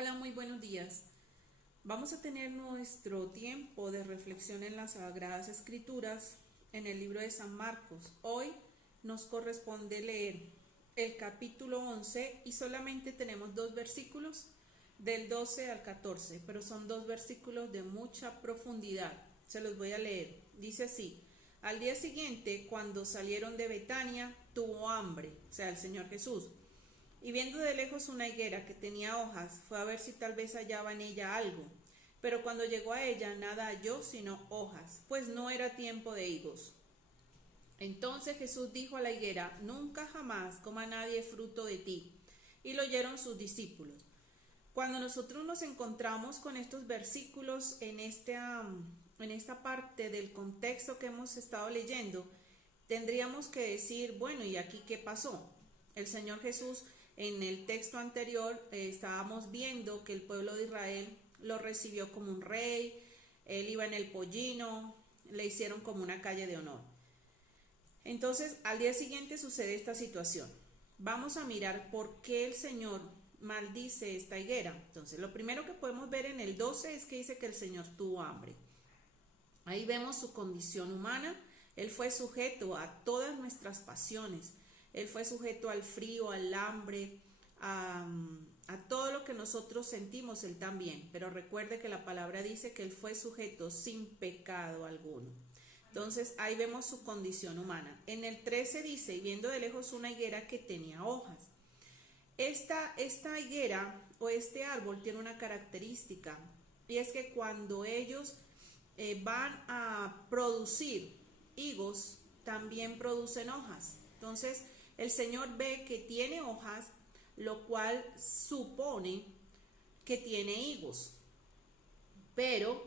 Hola, muy buenos días. Vamos a tener nuestro tiempo de reflexión en las Sagradas Escrituras en el libro de San Marcos. Hoy nos corresponde leer el capítulo 11 y solamente tenemos dos versículos del 12 al 14, pero son dos versículos de mucha profundidad. Se los voy a leer. Dice así: al día siguiente, cuando salieron de Betania, tuvo hambre, o sea, el Señor Jesús. Y viendo de lejos una higuera que tenía hojas, fue a ver si tal vez hallaba en ella algo. Pero cuando llegó a ella, nada halló sino hojas, pues no era tiempo de higos. Entonces Jesús dijo a la higuera: nunca jamás coma nadie fruto de ti. Y lo oyeron sus discípulos. Cuando nosotros nos encontramos con estos versículos en esta parte del contexto que hemos estado leyendo, tendríamos que decir, bueno, ¿y aquí qué pasó? El Señor Jesús, en el texto anterior, estábamos viendo que el pueblo de Israel lo recibió como un rey, él iba en el pollino, le hicieron como una calle de honor. Entonces, al día siguiente sucede esta situación. Vamos a mirar por qué el Señor maldice esta higuera. Entonces, lo primero que podemos ver en el 12 es que dice que el Señor tuvo hambre. Ahí vemos su condición humana. Él fue sujeto a todas nuestras pasiones. Él fue sujeto al frío, al hambre, a todo lo que nosotros sentimos, Él también. Pero recuerde que la palabra dice que Él fue sujeto sin pecado alguno. Entonces ahí vemos su condición humana. En el 13 dice: y viendo de lejos una higuera que tenía hojas. Esta higuera o este árbol tiene una característica, y es que cuando ellos van a producir higos, también producen hojas. Entonces el Señor ve que tiene hojas, lo cual supone que tiene higos. Pero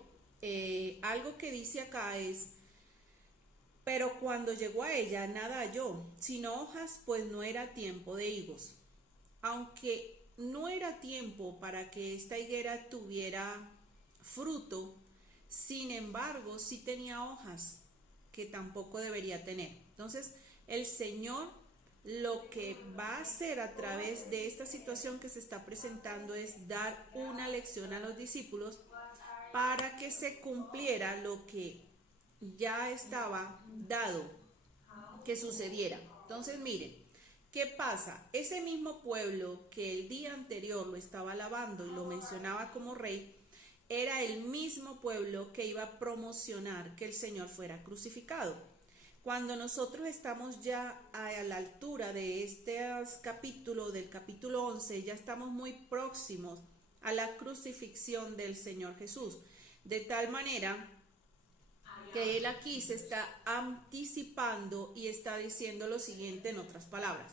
algo que dice acá es: pero cuando llegó a ella nada halló, sino hojas, pues no era tiempo de higos. Aunque no era tiempo para que esta higuera tuviera fruto, sin embargo sí tenía hojas que tampoco debería tener. Entonces el Señor lo que va a hacer a través de esta situación que se está presentando es dar una lección a los discípulos para que se cumpliera lo que ya estaba dado que sucediera. Entonces miren, ¿qué pasa? Ese mismo pueblo que el día anterior lo estaba alabando y lo mencionaba como rey, era el mismo pueblo que iba a promocionar que el Señor fuera crucificado. Cuando nosotros estamos ya a la altura de este capítulo, del capítulo 11, ya estamos muy próximos a la crucifixión del Señor Jesús. De tal manera que él aquí se está anticipando y está diciendo lo siguiente en otras palabras.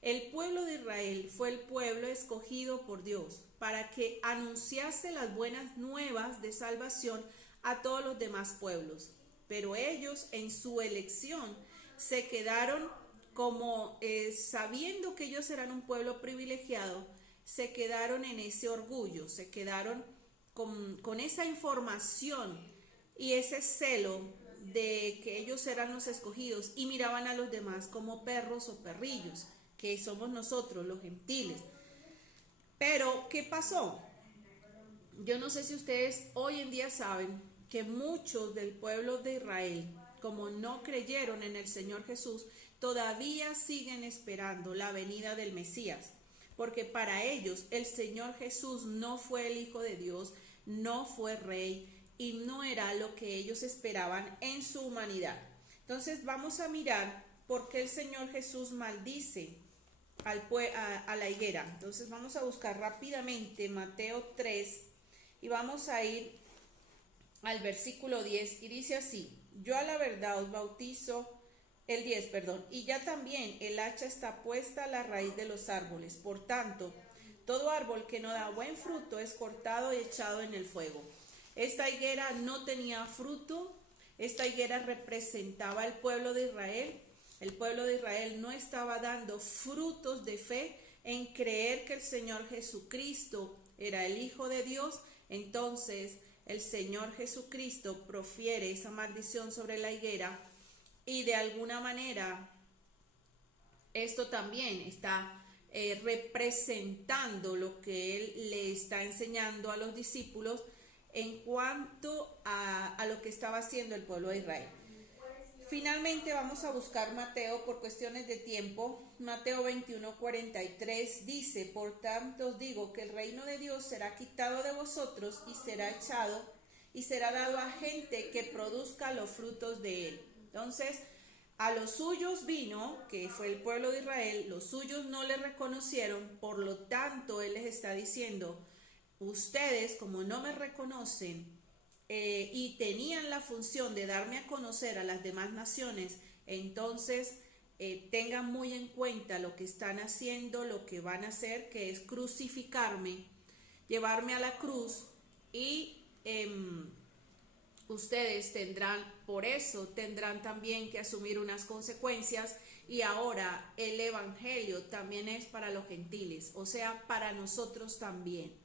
El pueblo de Israel fue el pueblo escogido por Dios para que anunciase las buenas nuevas de salvación a todos los demás pueblos. Pero ellos en su elección se quedaron como sabiendo que ellos eran un pueblo privilegiado, se quedaron en ese orgullo, se quedaron con esa información y ese celo de que ellos eran los escogidos y miraban a los demás como perros o perrillos, que somos nosotros los gentiles. Pero, ¿qué pasó? Yo no sé si ustedes hoy en día saben que muchos del pueblo de Israel, como no creyeron en el Señor Jesús, todavía siguen esperando la venida del Mesías, porque para ellos el Señor Jesús no fue el Hijo de Dios, no fue rey y no era lo que ellos esperaban en su humanidad. Entonces vamos a mirar por qué el Señor Jesús maldice a la higuera. Entonces vamos a buscar rápidamente Mateo 3 y vamos a ir al versículo 10 y dice así: yo a la verdad os bautizo, el 10, perdón, y ya también el hacha está puesta a la raíz de los árboles. Por tanto, todo árbol que no da buen fruto es cortado y echado en el fuego. Esta higuera no tenía fruto, esta higuera representaba al pueblo de Israel. El pueblo de Israel no estaba dando frutos de fe en creer que el Señor Jesucristo era el Hijo de Dios. Entonces el Señor Jesucristo profiere esa maldición sobre la higuera y de alguna manera esto también está representando lo que él le está enseñando a los discípulos en cuanto a lo que estaba haciendo el pueblo de Israel. Finalmente vamos a buscar Mateo por cuestiones de tiempo. Mateo 21:43 dice: por tanto os digo que el reino de Dios será quitado de vosotros y será echado y será dado a gente que produzca los frutos de él. Entonces, a los suyos vino, que fue el pueblo de Israel, los suyos no le reconocieron, por lo tanto él les está diciendo: ustedes, como no me reconocen, y tenían la función de darme a conocer a las demás naciones, entonces tengan muy en cuenta lo que están haciendo, lo que van a hacer, que es crucificarme, llevarme a la cruz, y ustedes por eso tendrán también que asumir unas consecuencias. Y ahora el evangelio también es para los gentiles, o sea, para nosotros también.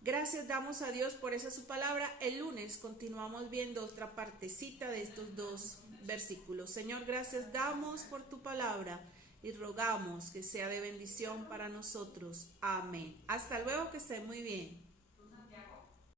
Gracias damos a Dios por esa su palabra. El lunes continuamos viendo otra partecita de estos 2 versículos. Señor, gracias damos por tu palabra y rogamos que sea de bendición para nosotros. Amén. Hasta luego, que estén muy bien.